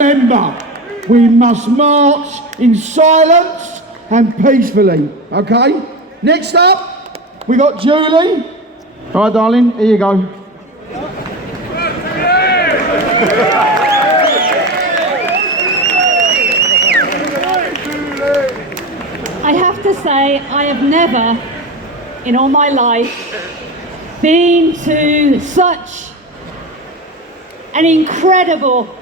Remember, we must march in silence and peacefully, okay? Next up, we got Julie. All right, darling, here you go. I have to say, I have never, in all my life, been to such an incredible,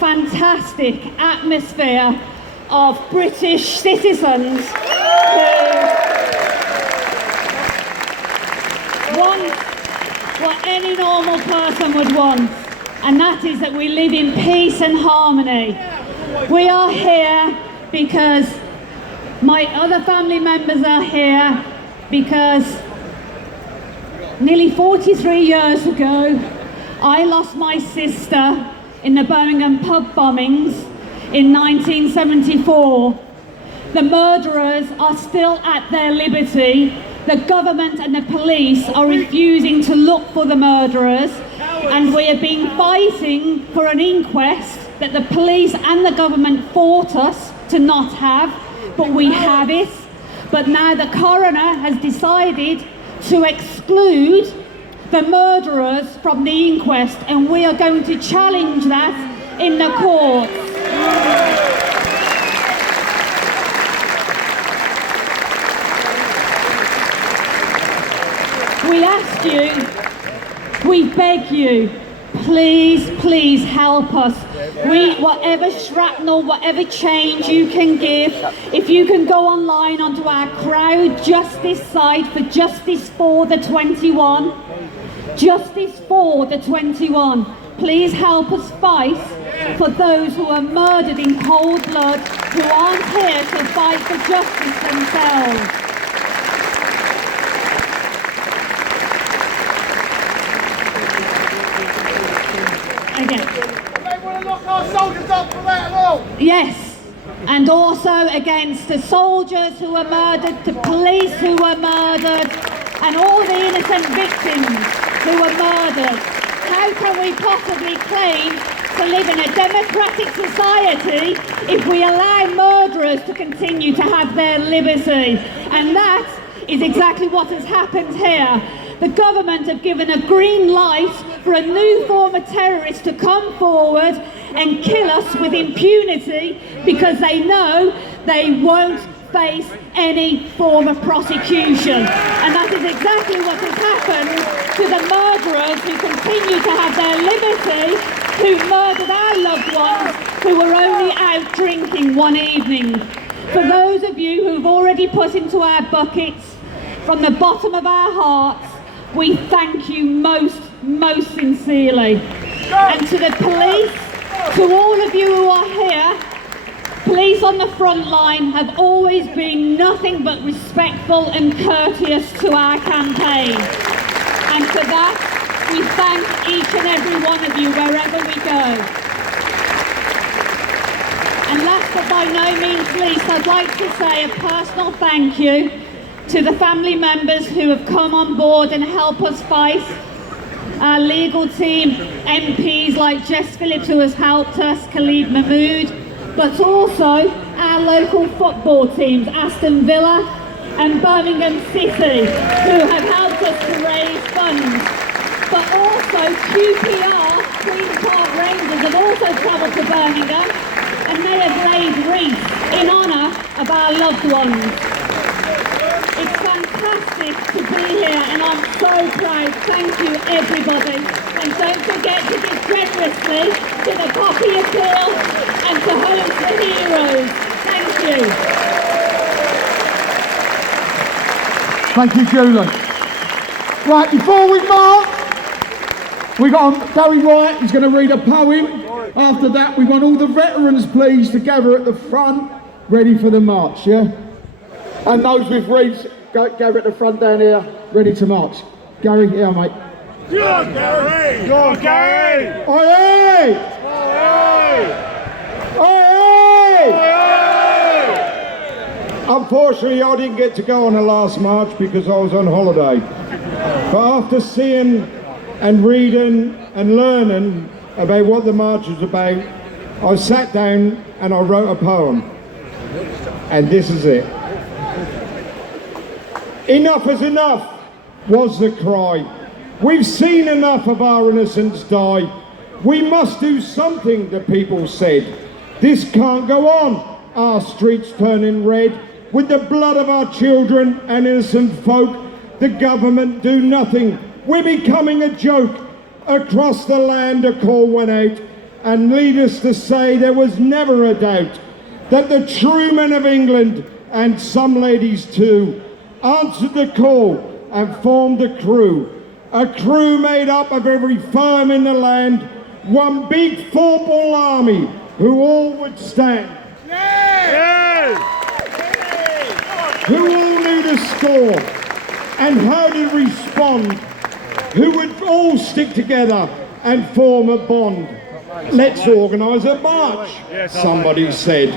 fantastic atmosphere of British citizens who want what any normal person would want, and that is that we live in peace and harmony. We are here because my other family members are here because nearly 43 years ago I lost my sister in the Birmingham pub bombings in 1974. The murderers are still at their liberty. The government and the police are refusing to look for the murderers, and we have been fighting for an inquest that the police and the government fought us to not have, but we have it. But now the coroner has decided to exclude the murderers from the inquest, and we are going to challenge that in the courts. We ask you, we beg you, please, please help us. Whatever shrapnel, whatever change you can give, if you can go online onto our crowd justice site for Justice for the 21, Justice for the 21, please help us fight for those who are murdered in cold blood, who aren't here to fight for justice themselves. Again. They want to lock our soldiers up for that law. Yes, and also against the soldiers who were murdered, the police who were murdered, and all the innocent victims who were murdered. How can we possibly claim to live in a democratic society if we allow murderers to continue to have their liberty? And that is exactly what has happened here. The government have given a green light for a new form of terrorist to come forward and kill us with impunity because they know they won't face any form of prosecution. And that is exactly what has happened to the murderers who continue to have their liberty, who murdered our loved ones who were only out drinking one evening. For those of you who've already put into our buckets, from the bottom of our hearts, we thank you most sincerely. And to the police, to all of you who are here, police on the front line have always been nothing but respectful and courteous to our campaign. And for that, we thank each and every one of you wherever we go. And last but by no means least, I'd like to say a personal thank you to the family members who have come on board and help us fight. Our legal team, MPs like Jess Phillips who has helped us, Khalid Mahmood, but also our local football teams, Aston Villa and Birmingham City, who have helped us to raise funds. But also QPR, Queen's Park Rangers, have also travelled to Birmingham, and they have laid wreaths in honour of our loved ones. It's fantastic to be here, and I'm so proud. Thank you, everybody. And don't forget to give generously to the Poppy Appeal and to Homes for Heroes. Thank you. Thank you, Julie. Right, before we march, we got Gary Wright, he's going to read a poem. After that, we want all the veterans, please, to gather at the front, ready for the march, yeah? And those with wreaths, gather at the front down here, ready to march. Gary, here, mate. Go on, Gary! Go on, Gary! Oi! Oi! Oi! Unfortunately, I didn't get to go on the last march because I was on holiday. But after seeing and reading and learning about what the march is about, I sat down and I wrote a poem. And this is it. Enough is enough, was the cry. We've seen enough of our innocents die. We must do something, the people said. This can't go on, our streets turning red. With the blood of our children and innocent folk, the government do nothing. We're becoming a joke. Across the land a call went out, and needless to say there was never a doubt that the true men of England, and some ladies too, answered the call and formed a crew made up of every firm in the land, one big football army who all would stand. Who all knew the score and how to respond, who would all stick together and form a bond. Let's organise a march, somebody said.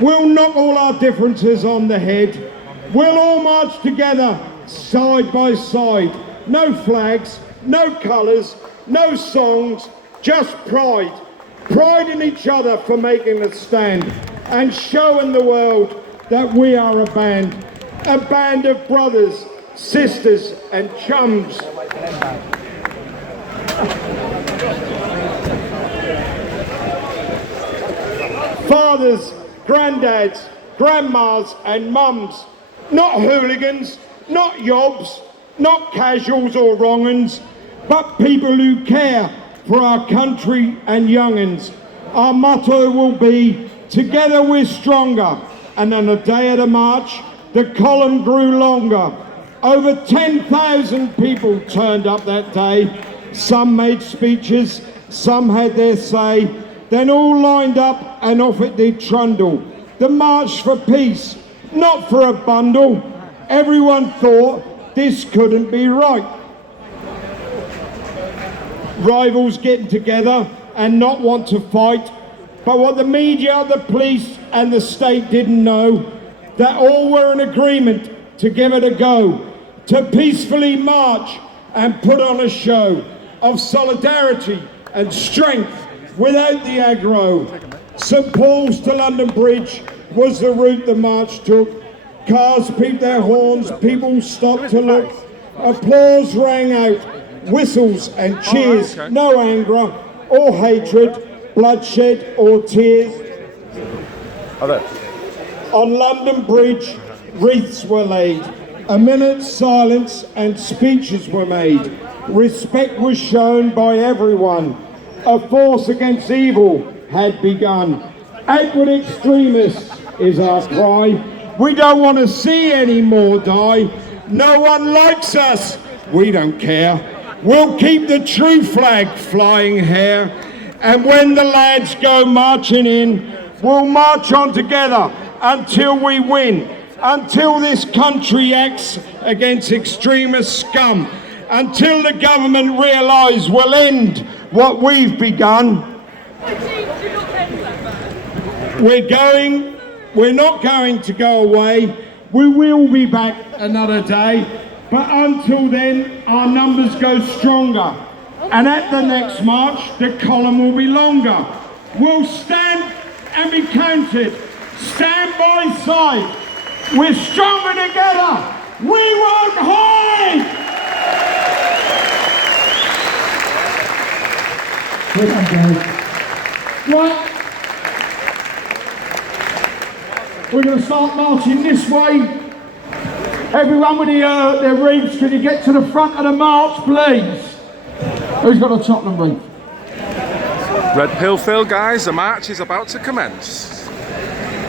We'll knock all our differences on the head. We'll all march together, side by side. No flags, no colours, no songs, just pride. Pride in each other for making a stand and showing the world that we are a band of brothers, sisters and chums. Fathers, granddads, grandmas and mums, not hooligans, not yobs, not casuals or wrong-uns, but people who care for our country and young'uns. Our motto will be, together we're stronger, and on the day of the march, the column grew longer. Over 10,000 people turned up that day. Some made speeches, some had their say, then all lined up and off it did trundle. The march for peace, not for a bundle. Everyone thought this couldn't be right. Rivals getting together and not want to fight. But what the media, the police and the state didn't know, that all were in agreement to give it a go, to peacefully march and put on a show of solidarity and strength without the aggro. St Paul's to London Bridge was the route the march took. Cars peeped their horns, people stopped to look. Applause rang out, whistles and cheers, no anger or hatred, bloodshed or tears. On London Bridge, wreaths were laid. A minute's silence and speeches were made. Respect was shown by everyone. A force against evil had begun. Outward extremists is our cry. We don't want to see any more die. No one likes us. We don't care. We'll keep the true flag flying here. And when the lads go marching in, we'll march on together until we win. Until this country acts against extremist scum. Until the government realise we'll end what we've begun. We're not going to go away. We will be back another day. But until then, our numbers go stronger. And at the next march, the column will be longer. We'll stand and be counted. Stand by side. We're stronger together. We won't hide. Right. We're going to start marching this way. Everyone with their wreaths, can you get to the front of the march, please? Who's got a Tottenham wreath? Red pill fill, guys. The march is about to commence.